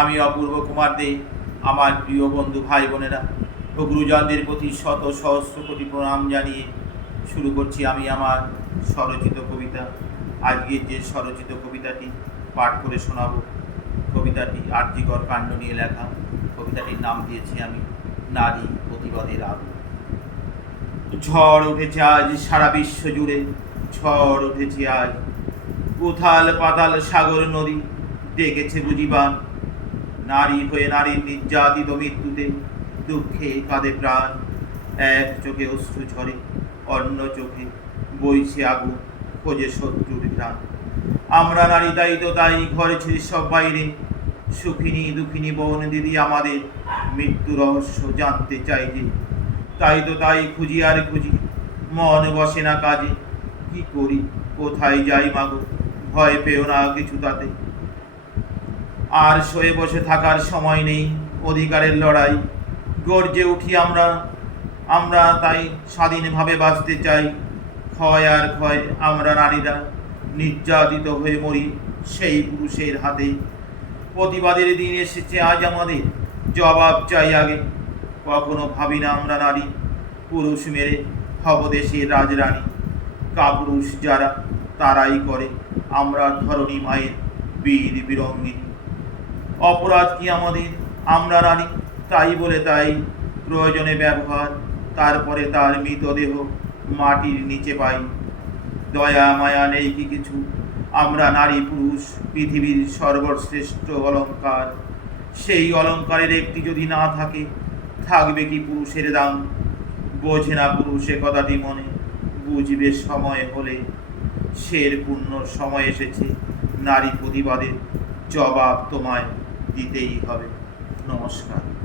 আমি অপূর্ব কুমার দে। আমার প্রিয় বন্ধু ভাই বোনেরা ও গুরুজনদের প্রতি শত সহস্র কোটি প্রণাম জানিয়ে শুরু করছি আমি আমার স্বরচিত কবিতা। আজকের যে স্বরচিত কবিতাটি পাঠ করে শোনাব, কবিতাটি আরজিকর কাণ্ড নিয়ে লেখা। কবিতাটির নাম দিয়েছি আমি নারী প্রতিবাদের আলো। ঝড় উঠেছে আজ সারা বিশ্ব জুড়ে, ঝড় উঠেছে আজ। উথাল পাতাল সাগর নদী ডেকেছে বুঝিবান। নারী হয়ে নারীর নির্যাতিত মৃত্যুতে দুঃখে কাঁদে প্রাণ। এক চোখে অশ্রু ঝরে, অন্য চোখে বইছে আগুন, খোঁজে শত্রুর ঘ্রাণ। আমরা নারী তাই তো তাই ঘরে ছেড়ে সব বাইরে, সুখিনী দুঃখিনী বোন দিদি আমাদের মৃত্যু রহস্য জানতে চাই যে। তাই তো তাই খুঁজি আর খুঁজি, মন বসে না কাজে। কি করি, কোথায় যাই মাগো, ভয় পেও না কিছু তাতে। আর শোয়ে বসে থাকার সময় নেই, অধিকারের লড়াই গর্জে উঠি আমরা। আমরা তাই স্বাধীনভাবে বাঁচতে চাই। ক্ষয় আর ক্ষয় আমরা নারীরা নির্যাতিত হয়ে মরি সেই পুরুষের হাতে। প্রতিবাদের দিন এসেছে আজ আমাদের, জবাব চাই আগে। কখনো ভাবি না আমরা নারী পুরুষ মেরে হব দেশের রাজরানী। কাপুরুষ যারা তারাই করে আমরা ধরণী মায়ের বীর বীরঙ্গিনী। অপরাধ কি আমাদের, আমরা নারী তাই বলে তাই প্রয়োজনে ব্যবহার, তারপরে তার মৃতদেহ মাটির নিচে পাই। দয়া মায়া নেই কি কিছু, আমরা নারী পুরুষ পৃথিবীর সর্বশ্রেষ্ঠ অলঙ্কার। সেই অলঙ্কারের একটি যদি না থাকে, থাকবে কি পুরুষের দাম? বোঝে না পুরুষে কথাটি মনে, বুঝবে সময় হলে। শের পূর্ণ সময় এসেছে নারী প্রতিবাদের, জবাব তোমায় দিতেই হবে। নমস্কার।